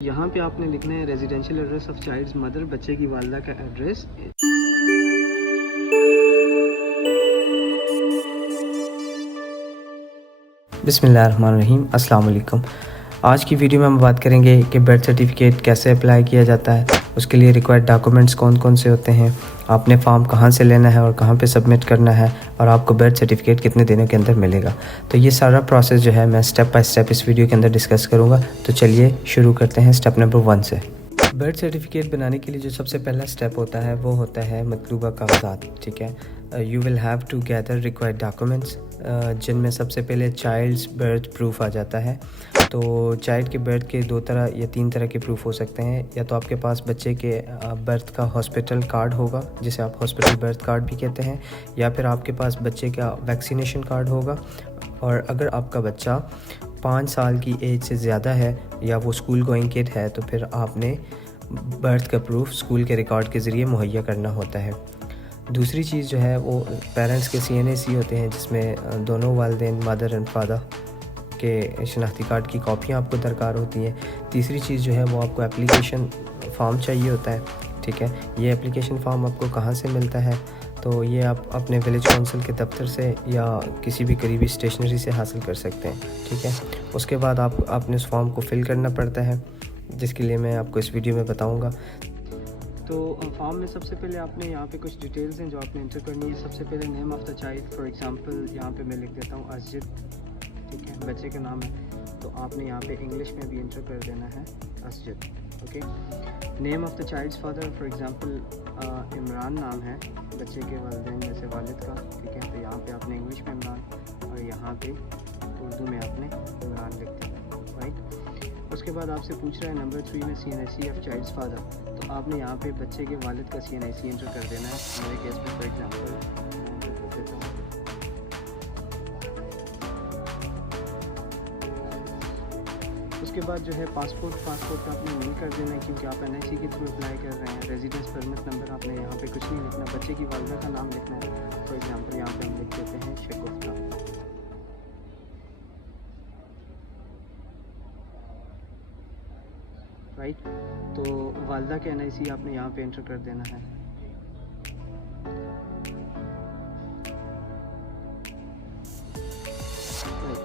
यहाँ पे आपने लिखना है residential address of child's mother, बच्चे की वालदा का एड्रेस। बिस्मिल्लाहिर्रहमानिर्रहीम, अस्सलाम वालेकुम। आज की वीडियो में हम बात करेंगे कि बर्थ सर्टिफिकेट कैसे अप्लाई किया जाता है, उसके लिए रिक्वायर्ड डॉक्यूमेंट्स कौन कौन से होते हैं, आपने फॉर्म कहाँ से लेना है और कहाँ पे सबमिट करना है, और आपको बर्थ सर्टिफिकेट कितने दिनों के अंदर मिलेगा। तो ये सारा प्रोसेस जो है मैं स्टेप बाय स्टेप इस वीडियो के अंदर डिस्कस करूँगा। तो चलिए शुरू करते हैं स्टेप नंबर 1 से। बर्थ सर्टिफिकेट बनाने के लिए जो सबसे पहला स्टेप होता है वो होता है मतलूबा कागजात। ठीक है, you will have to gather required documents, जिनमें सबसे पहले चाइल्ड्स बर्थ प्रूफ आ जाता है। तो चाइल्ड के बर्थ के 2 तरह या 3 तरह के प्रूफ हो सकते हैं। या तो आपके पास बच्चे के बर्थ का हॉस्पिटल कार्ड होगा, जिसे आप हॉस्पिटल बर्थ कार्ड भी कहते हैं, या फिर आपके पास बच्चे का वैक्सीनेशन कार्ड होगा। और अगर आपका बच्चा 5 साल की एज से ज़्यादा है या वो स्कूल गोइंग किड है तो फिर आपने बर्थ का प्रूफ स्कूल के रिकॉर्ड के ज़रिए मुहैया करना होता है। दूसरी चीज़ जो है वो पेरेंट्स के CNAC होते हैं, जिसमें दोनों वालिदैन मदर एंड फादर के शनाख्ती कार्ड की कॉपियाँ आपको दरकार होती हैं। तीसरी चीज़ जो है वो आपको एप्लीकेशन फ़ॉर्म चाहिए होता है। ठीक है, ये एप्लीकेशन फ़ॉर्म आपको कहाँ से मिलता है? तो ये आप अपने विलेज काउंसिल के दफ्तर से या किसी भी करीबी स्टेशनरी से हासिल कर सकते हैं। ठीक है, उसके बाद आपने उस फॉर्म को फ़िल करना पड़ता है, जिसके लिए मैं आपको इस वीडियो में बताऊंगा। तो फॉर्म में सबसे पहले आपने यहाँ पे कुछ डिटेल्स हैं जो आपने इंटर करनी है। सबसे पहले name of the child, for example यहाँ पे मैं लिख देता हूँ असजिद। ठीक है, बच्चे का नाम है, तो आपने यहाँ पे इंग्लिश में भी इंटर कर देना है Asjid. Okay, name of the child's father, for example Imran नाम है बच्चे के वालिदैन में से वालिद का। ठीक है, तो यहाँ पे आपने इंग्लिश में इमरान और यहाँ पे उर्दू में आपने इमरान लिख देना, राइट। उसके बाद आपसे पूछ रहा है नंबर 3 में CNAC ऑफ चाइल्ड्स फादर, तो आपने यहाँ पे बच्चे के वालिद का CNAC इंटर कर देना है। मेरे केस में फॉर एग्जांपल उसके बाद जो है पासपोर्ट का आपने मेल कर देना है, क्योंकि आप NIC के थ्रू अप्लाई कर रहे हैं। रेजिडेंस परमिट नंबर आपने यहाँ पे कुछ नहीं लिखना, बच्चे की वालिदा का नाम लिखना है। फॉर एग्जांपल यहाँ पे हम लिख देते हैं शगुफ्ता, राइट। तो वालिदा के NIC आपने यहाँ पे एंटर कर देना है।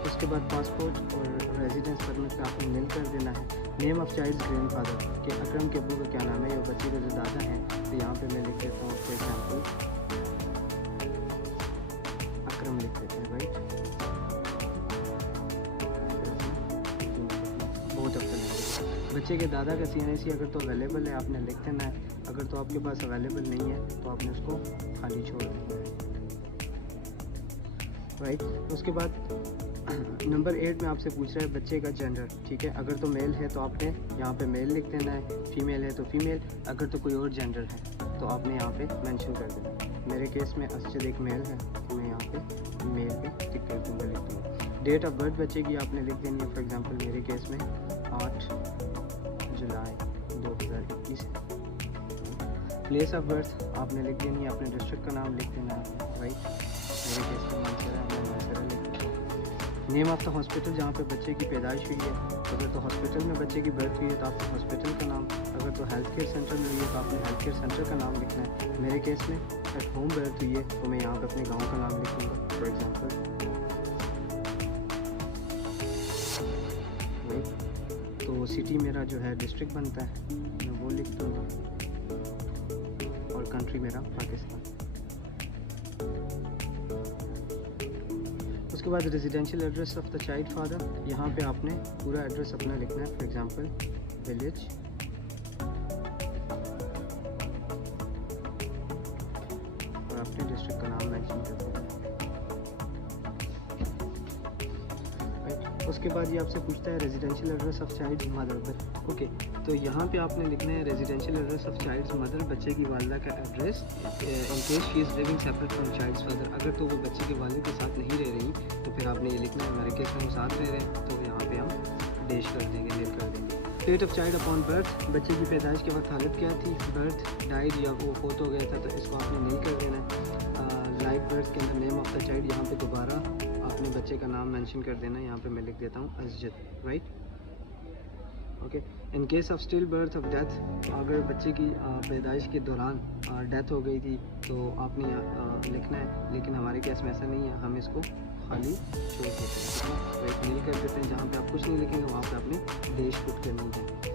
उसके बाद पासपोर्ट और रेजिडेंस परमिट का आपने मेल कर देना है। नेम ऑफ चाइल्ड ग्रैंडफादर कि अकरम के अब्बू का क्या नाम है या बच्चे का जो दादा है, तो यहाँ पे मैं लिख देता हूँ फॉर एग्जांपल अकरम लिख देते हैं, राइट। बहुत अच्छा। बच्चे के दादा का CNAC अगर तो अवेलेबल है आपने लिख देना है, अगर तो आपके पास अवेलेबल नहीं है तो आपने उसको खाली छोड़ देना है, राइट। उसके बाद नंबर 8 में आपसे पूछ रहा है बच्चे का जेंडर। ठीक है, अगर तो मेल है तो आपने यहाँ पे मेल लिख देना है, फीमेल है तो फीमेल, अगर तो कोई और जेंडर है तो आपने यहाँ पे मेंशन कर देना है। मेरे केस में असजिद एक मेल है, तो मैं यहाँ पे मेल पे टिक कर दूँगा, लिख दूँगा। डेट ऑफ बर्थ बच्चे की आपने लिख देनी है, फॉर एग्जांपल मेरे केस में 8 जुलाई 2021 है। प्लेस ऑफ बर्थ आपने लिख देनी है, अपने डिस्ट्रिक्ट का नाम लिख देना है, राइट। मेरे केस में मंसरा है, मैं मंसरा लिख देता हूँ। नेम ऑफ द हॉस्पिटल जहाँ पे बच्चे की पैदाइश हुई है, अगर तो हॉस्पिटल में बच्चे की बर्थ हुई है तो आपको हॉस्पिटल का नाम, अगर तो हेल्थ केयर सेंटर में हुई है तो आपने हेल्थ केयर सेंटर का नाम लिखना है। मेरे केस में एट होम बर्थ हुई है तो मैं यहाँ पे अपने गांव का नाम लिखूँगा, फॉर एग्जांपल, तो सिटी मेरा जो है डिस्ट्रिक्ट बनता है, मैं वो लिख दूँगा, और कंट्री मेरा पाकिस्तान। उसके बाद residential address of the child father, यहाँ पे आपने पूरा एड्रेस अपना लिखना है, फॉर एग्जांपल विलेज, और अपने डिस्ट्रिक्ट का नाम मेंशन कर देना है। उसके बाद ये आपसे पूछता है residential address of child mother. Okay, तो यहाँ पे आपने लिखना है residential address of child mother, बच्चे की वालिदा का address, in case she is living separate from child's father. अगर तो वो बच्चे के वालिद के साथ नहीं रह रही तो फिर आपने ये लिखना है। हमारे केस में हम साथ रह रहे हैं तो यहाँ पे हम डेश कर देंगे, मेल कर देंगे। Date of child upon birth, बच्चे की पैदाइश के वक्त हालत क्या थी, बर्थ, डाइड या वो फोत हो गया था, तो इसको आपने नहीं कर देना है। लाइव बर्थ के अंदर नेम ऑफ द चाइल्ड, यहाँ पे दोबारा आपने बच्चे का नाम मेंशन कर देना है। यहाँ पे मैं लिख देता हूँ Asjid, right. Okay, in case of still birth of death, अगर बच्चे की पैदाइश के दौरान डेथ हो गई थी तो आपने लिखना है, लेकिन हमारे केस में ऐसा नहीं है, हम इसको खाली छोड़ देते हैं, तो एक नील कर देते हैं, जहाँ पे आप कुछ नहीं लिखेंगे वहाँ पे आपने देश पुट करनी है।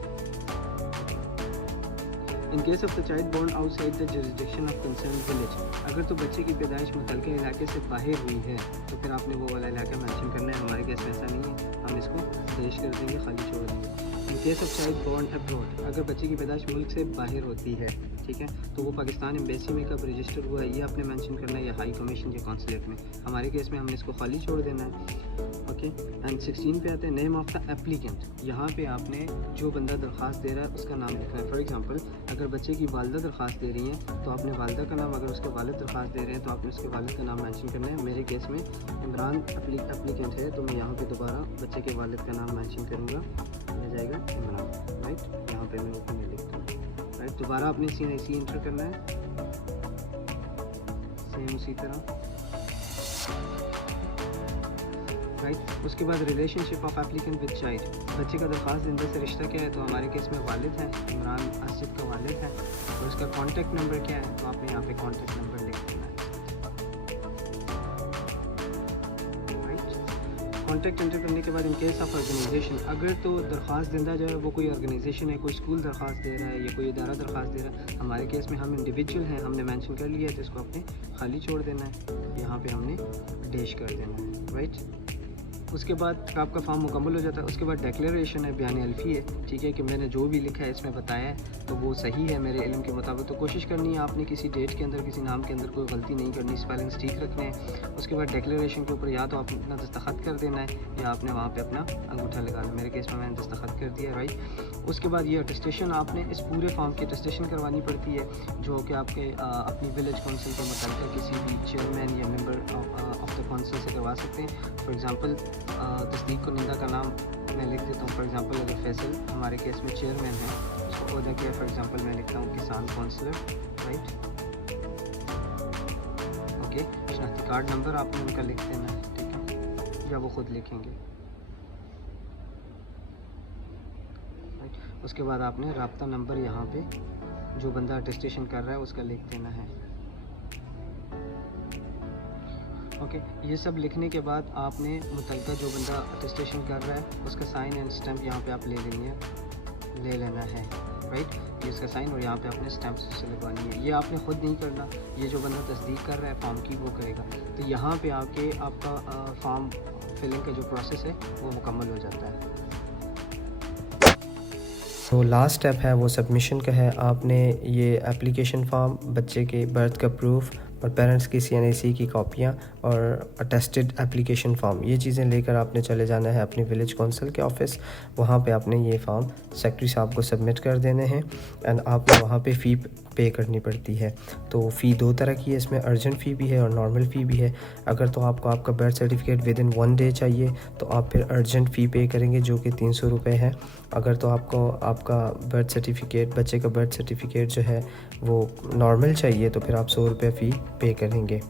In case of the child born outside the jurisdiction of concern village, अगर तो बच्चे की पैदाइश मुतलका इलाके से बाहर हुई है तो फिर आपने वो वाला इलाका मेंशन करना है, हमारे केस में ऐसा नहीं है, हम इसको देश कर देंगे, खाली छोड़ देंगे। In case of child born abroad, अगर बच्चे की पैदाइश मुल्क से बाहर होती है, ठीक है, तो वो पाकिस्तान एम्बेसी में कब रजिस्टर हुआ है ये आपने मेंशन करना है, या हाई कमीशन या कॉन्सुलेट में, हमारे केस में हमने इसको खाली छोड़ देना है। ओके, एंड 16 पे आते हैं नेम ऑफ द एप्लीकेंट, यहाँ पे आपने जो बंदा दरख्वास्त दे रहा है उसका नाम लिखना है। फॉर एग्जांपल अगर बच्चे की वालिदा दरख्वास्त दे रही हैं तो आपने वालिदा का नाम, अगर उसके वालिद दरख्वास्त दे रहे हैं तो आपने उसके वालिद का नाम मेंशन करना है। मेरे केस में इमरान एप्लीकेंट है तो मैं यहाँ पे दोबारा बच्चे के वालिद का नाम मेंशन करूँगा, आ जाएगा इमरान, राइट, यहाँ पे मैं ऊपर में लिखता हूँ, राइट। दोबारा आपने CNIC इंटर करना है, सेम उसी तरह, राइट। उसके बाद relationship of applicant with child, बच्चे का दरख्वास्त देने से रिश्ता क्या है, तो हमारे केस में वालिद है, इमरान असद का वालिद है, और उसका कॉन्टैक्ट नंबर क्या है, तो आपने यहाँ पे कॉन्टैक्ट नंबर लिख देना है, राइट। कॉन्टैक्ट एंटर करने के बाद इन केस ऑफ ऑर्गेनाइजेशन, अगर तो दरख्वास्त देना जो है वो कोई ऑर्गेनाइजेशन है, कोई स्कूल दरख्वास्त दे रहा है या कोई इदारा दरख्वास्त दे रहा है, हमारे केस में हम इंडिविजुअल हैं, हमने मेंशन कर लिया है, तो इसको आपने खाली छोड़ देना है, यहाँ पे हमने डैश कर देना है, राइट। उसके बाद आपका फॉर्म मुकम्मल हो जाता है। उसके बाद डिक्लेरेशन है, बयान अल्फ़ी है, ठीक है, कि मैंने जो भी लिखा है इसमें बताया है तो वो सही है मेरे इल्म के मुताबिक, तो कोशिश करनी है आपने किसी डेट के अंदर, किसी नाम के अंदर कोई गलती नहीं करनी, स्पेलिंग्स ठीक रखने हैं। उसके बाद डिक्लेरेशन के ऊपर या तो आपने अपना दस्तखत कर देना है या आपने वहाँ पे अपना अंगूठा लगाना, मेरे केस में मैंने दस्तखत कर दिया, राइट। उसके बाद ये अटेस्टेशन, आपने इस पूरे फॉर्म की अटेस्टेशन करवानी पड़ती है, जो कि आपके अपनी विलेज काउंसिल के मुताबिक किसी भी चेयरमैन या मेम्बर ऑफ द काउंसिल से करवा सकते हैं। फॉर एग्ज़ाम्पल तस्दीक कुनिंदा का नाम मैं लिख देता हूँ, फॉर एग्जांपल अगर फैसल हमारे केस में चेयरमैन है, उसको ओहदा क्या है, फॉर एग्जांपल मैं लिखता हूँ किसान काउंसलर, राइट, ओके। शनाख्ती कार्ड नंबर आपने उनका लिख देना है, ठीक है, या वो खुद लिखेंगे, राइट। उसके बाद आपने राब्ता नंबर यहाँ पे जो बंदा अटेस्टेशन कर रहा है उसका लिख देना है, ओके। ये सब लिखने के बाद आपने मुतलका जो बंदा अटेस्टेशन कर रहा है उसका साइन एंड स्टैम्प यहाँ पे आप ले लेना है, राइट, ये इसका साइन और यहाँ पे आपने स्टैम्प से लगवानी है। ये आपने ख़ुद नहीं करना, ये जो बंदा तस्दीक कर रहा है फॉर्म की वो करेगा। तो यहाँ पे आके आपका फॉर्म फिलिंग का जो प्रोसेस है वो मुकम्मल हो जाता है। तो लास्ट स्टेप है वो सबमिशन का है। आपने ये एप्लीकेशन फॉर्म, बच्चे के बर्थ का प्रूफ और पेरेंट्स की CNIC की कॉपियाँ और अटेस्टेड एप्लीकेशन फॉर्म, ये चीज़ें लेकर आपने चले जाना है अपनी विलेज काउंसिल के ऑफिस। वहाँ पे आपने ये फॉर्म सेक्रेटरी साहब को सबमिट कर देने हैं एंड आपको वहाँ पे फ़ी पे करनी पड़ती है। तो फ़ी दो तरह की है, इसमें अर्जेंट फ़ी भी है और नॉर्मल फ़ी भी है। अगर तो आपको आपका birth certificate with in 1 day चाहिए तो आप फिर अर्जेंट फ़ी पे करेंगे जो कि 300 रुपये है। अगर तो आपको आपका बर्थ सर्टिफिकेट, बच्चे का बर्थ सर्टिफिकेट जो है वो नॉर्मल चाहिए तो फिर आप 100 रुपये फ़ी पे करेंगे।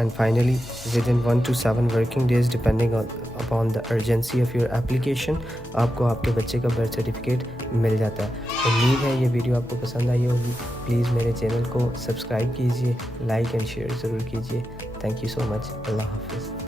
And finally, within 1 to 7 working days depending upon the urgency of your application, आपको आपके बच्चे का बर्थ सर्टिफिकेट मिल जाता है। उम्मीद है ये वीडियो आपको पसंद आई होगी। प्लीज़ मेरे चैनल को सब्सक्राइब कीजिए, लाइक एंड शेयर ज़रूर कीजिए। Thank you so much. अल्लाह हाफिज़।